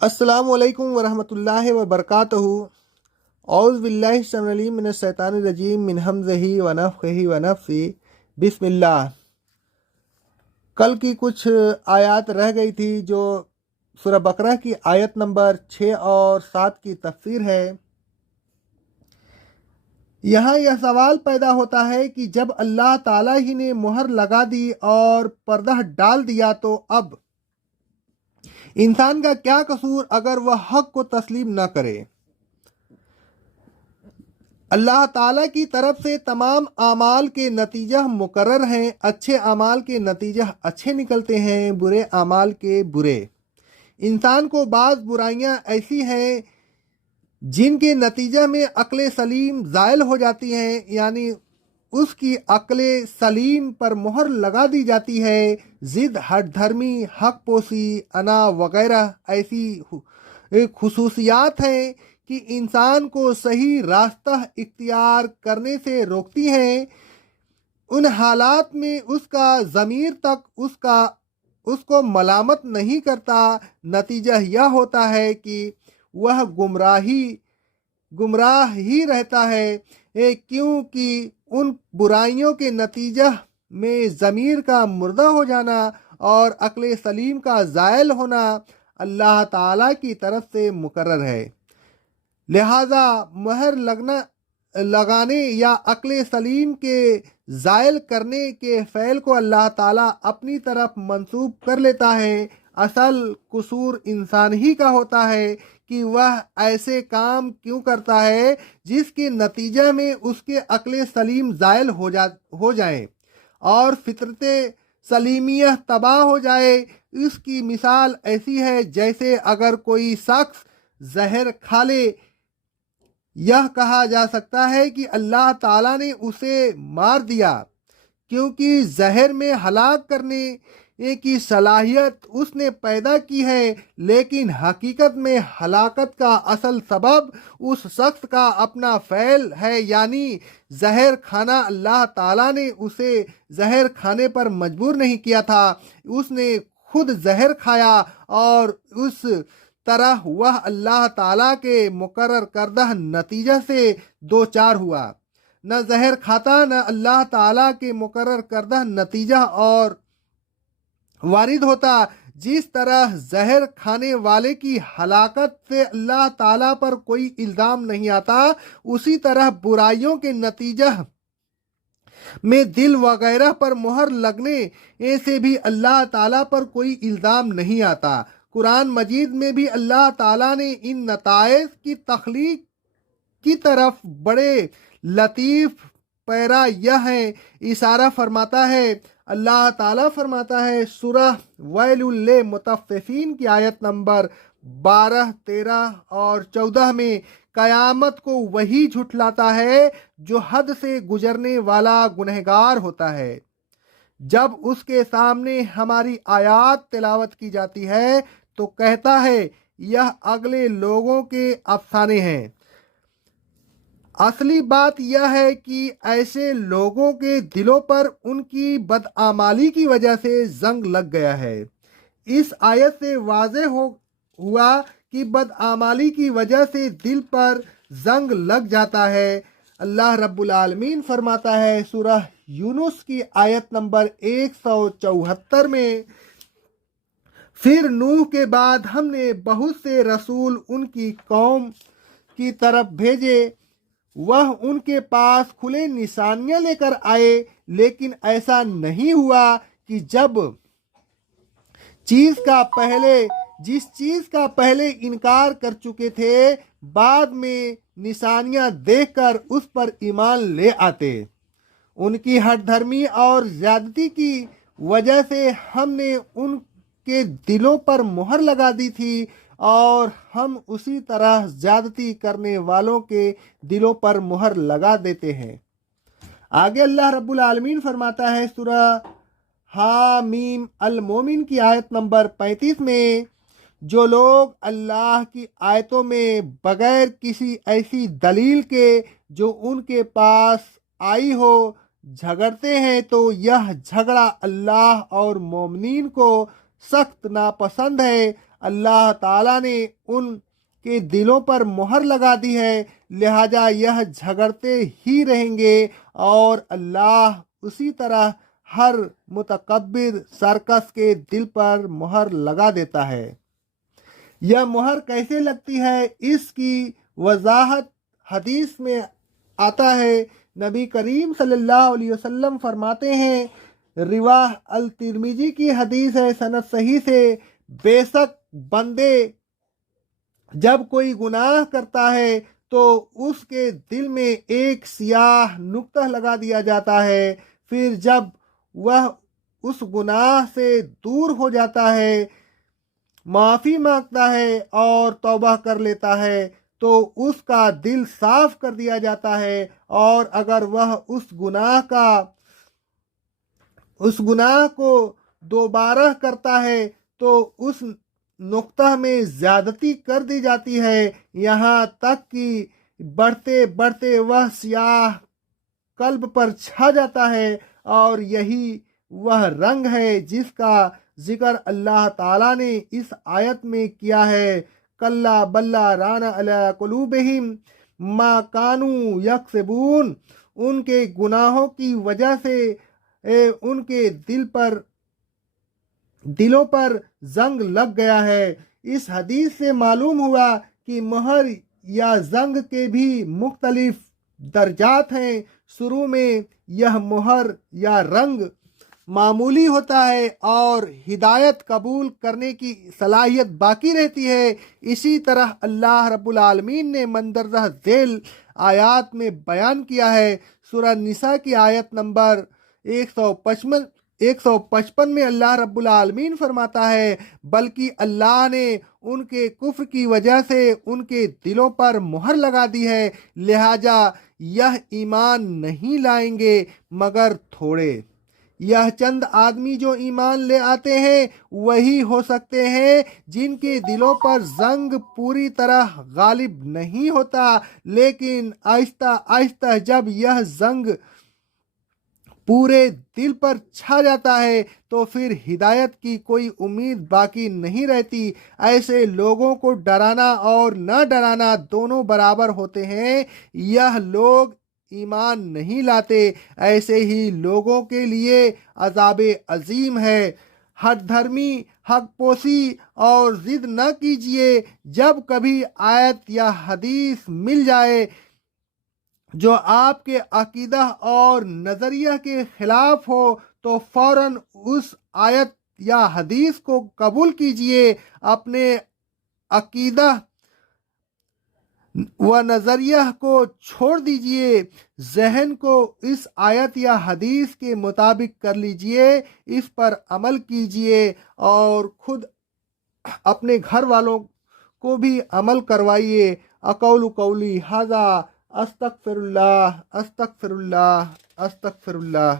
السلام علیکم ورحمۃ اللہ وبرکاتہ۔ اعوذ باللہ السمیع العلیم من الشیطان الرجیم من حمزہ ونفخہ ونفثہ۔ بسم اللہ۔ کل کی کچھ آیات رہ گئی تھی جو سورہ بقرہ کی آیت نمبر 6 اور 7 کی تفسیر ہے۔ یہاں یہ سوال پیدا ہوتا ہے کہ جب اللہ تعالیٰ ہی نے مہر لگا دی اور پردہ ڈال دیا تو اب انسان کا کیا قصور اگر وہ حق کو تسلیم نہ کرے؟ اللہ تعالیٰ کی طرف سے تمام اعمال کے نتیجہ مقرر ہیں۔ اچھے اعمال کے نتیجہ اچھے نکلتے ہیں، برے اعمال کے برے۔ انسان کو بعض برائیاں ایسی ہیں جن کے نتیجہ میں عقل سلیم زائل ہو جاتی ہیں، یعنی اس کی عقل سلیم پر مہر لگا دی جاتی ہے۔ ضد، ہٹ دھرمی، حق پوسی، انا وغیرہ ایسی خصوصیات ہیں کہ انسان کو صحیح راستہ اختیار کرنے سے روکتی ہیں۔ ان حالات میں اس کا ضمیر تک اس کو ملامت نہیں کرتا۔ نتیجہ یہ ہوتا ہے کہ وہ گمراہ ہی رہتا ہے، کیونکہ ان برائیوں کے نتیجہ میں ضمیر کا مردہ ہو جانا اور عقل سلیم کا زائل ہونا اللہ تعالیٰ کی طرف سے مقرر ہے۔ لہذا مہر لگانے یا عقل سلیم کے زائل کرنے کے فعل کو اللہ تعالیٰ اپنی طرف منسوب کر لیتا ہے۔ اصل قصور انسان ہی کا ہوتا ہے کہ وہ ایسے کام کیوں کرتا ہے جس کے نتیجہ میں اس کے عقل سلیم زائل ہو جائے اور فطرت سلیمیہ تباہ ہو جائے۔ اس کی مثال ایسی ہے جیسے اگر کوئی شخص زہر کھا لے۔ یہ کہا جا سکتا ہے کہ اللہ تعالیٰ نے اسے مار دیا، کیونکہ زہر میں ہلاک کرنے کی صلاحیت اس نے پیدا کی ہے، لیکن حقیقت میں ہلاکت کا اصل سبب اس شخص کا اپنا فعل ہے، یعنی زہر کھانا۔ اللہ تعالیٰ نے اسے زہر کھانے پر مجبور نہیں کیا تھا، اس نے خود زہر کھایا اور اس طرح وہ اللہ تعالیٰ کے مقرر کردہ نتیجہ سے دوچار ہوا۔ نہ زہر کھاتا نہ اللہ تعالیٰ کے مقرر کردہ نتیجہ اور وارد ہوتا۔ جس طرح زہر کھانے والے کی ہلاکت سے اللہ تعالیٰ پر کوئی الزام نہیں آتا، اسی طرح برائیوں کے نتیجہ میں دل وغیرہ پر مہر لگنے سے بھی اللہ تعالیٰ پر کوئی الزام نہیں آتا۔ قرآن مجید میں بھی اللہ تعالیٰ نے ان نتائج کی تخلیق کی طرف بڑے لطیف پیرا یہ ہے اشارہ فرماتا ہے۔ اللہ تعالیٰ فرماتا ہے سورہ ویل للمطففین کی آیت نمبر 12، 13 اور 14 میں، قیامت کو وہی جھٹلاتا ہے جو حد سے گزرنے والا گنہگار ہوتا ہے۔ جب اس کے سامنے ہماری آیات تلاوت کی جاتی ہے تو کہتا ہے یہ اگلے لوگوں کے افسانے ہیں۔ اصلی بات یہ ہے کہ ایسے لوگوں کے دلوں پر ان کی بدعمالی کی وجہ سے زنگ لگ گیا ہے۔ اس آیت سے واضح ہوا کہ بدعمالی کی وجہ سے دل پر زنگ لگ جاتا ہے۔ اللہ رب العالمین فرماتا ہے سورہ یونس کی آیت نمبر 174 میں، پھر نوح کے بعد ہم نے بہت سے رسول ان کی قوم کی طرف بھیجے، وہ ان کے پاس کھلے نشانیاں لے کر آئے، لیکن ایسا نہیں ہوا کہ جس چیز کا پہلے انکار کر چکے تھے بعد میں نشانیاں دیکھ کر اس پر ایمان لے آتے۔ ان کی ہٹ دھرمی اور زیادتی کی وجہ سے ہم نے ان کے دلوں پر مہر لگا دی تھی، اور ہم اسی طرح زیادتی کرنے والوں کے دلوں پر مہر لگا دیتے ہیں۔ آگے اللہ رب العالمین فرماتا ہے سورہ حامیم المومن کی آیت نمبر 35 میں، جو لوگ اللہ کی آیتوں میں بغیر کسی ایسی دلیل کے جو ان کے پاس آئی ہو جھگڑتے ہیں تو یہ جھگڑا اللہ اور مومنین کو سخت ناپسند ہے۔ اللہ تعالیٰ نے ان کے دلوں پر مہر لگا دی ہے، لہذا یہ جھگڑتے ہی رہیں گے، اور اللہ اسی طرح ہر متکبر سرکش کے دل پر مہر لگا دیتا ہے۔ یہ مہر کیسے لگتی ہے، اس کی وضاحت حدیث میں آتا ہے۔ نبی کریم صلی اللہ علیہ وسلم فرماتے ہیں، رواہ الترمذی کی حدیث ہے سند صحیح سے، بے شک بندے جب کوئی گناہ کرتا ہے تو اس کے دل میں ایک سیاہ نقطہ لگا دیا جاتا ہے، پھر جب وہ اس گناہ سے دور ہو جاتا ہے، معافی مانگتا ہے اور توبہ کر لیتا ہے تو اس کا دل صاف کر دیا جاتا ہے، اور اگر وہ اس گناہ کو دوبارہ کرتا ہے تو اس نقطہ میں زیادتی کر دی جاتی ہے، یہاں تک کہ بڑھتے بڑھتے وہ سیاہ قلب پر چھا جاتا ہے، اور یہی وہ رنگ ہے جس کا ذکر اللہ تعالیٰ نے اس آیت میں کیا ہے، کلا بل ران علی قلوبہم ما کانوا یکسبون، ان کے گناہوں کی وجہ سے ان کے دلوں پر زنگ لگ گیا ہے۔ اس حدیث سے معلوم ہوا کہ مہر یا زنگ کے بھی مختلف درجات ہیں۔ شروع میں یہ مہر یا رنگ معمولی ہوتا ہے اور ہدایت قبول کرنے کی صلاحیت باقی رہتی ہے۔ اسی طرح اللہ رب العالمین نے مندرجہ ذیل آیات میں بیان کیا ہے۔ سورہ نساء کی آیت نمبر 155 میں اللہ رب العالمین فرماتا ہے، بلکہ اللہ نے ان کے کفر کی وجہ سے ان کے دلوں پر مہر لگا دی ہے، لہذا یہ ایمان نہیں لائیں گے مگر تھوڑے۔ یہ چند آدمی جو ایمان لے آتے ہیں وہی ہو سکتے ہیں جن کے دلوں پر زنگ پوری طرح غالب نہیں ہوتا، لیکن آہستہ آہستہ جب یہ زنگ پورے دل پر چھا جاتا ہے تو پھر ہدایت کی کوئی امید باقی نہیں رہتی۔ ایسے لوگوں کو ڈرانا اور نہ ڈرانا دونوں برابر ہوتے ہیں۔ یہ لوگ ایمان نہیں لاتے، ایسے ہی لوگوں کے لیے عذاب عظیم ہے۔ حد دھرمی، حق پوسی اور ضد نہ کیجیے۔ جب کبھی آیت یا حدیث مل جائے جو آپ کے عقیدہ اور نظریہ کے خلاف ہو تو فوراً اس آیت یا حدیث کو قبول کیجیے۔ اپنے عقیدہ و نظریہ کو چھوڑ دیجیے، ذہن کو اس آیت یا حدیث کے مطابق کر لیجیے، اس پر عمل کیجیے اور خود اپنے گھر والوں کو بھی عمل کروائیے۔ اقول قولی ھذا استغفر اللہ استغفر اللہ استغفر اللہ۔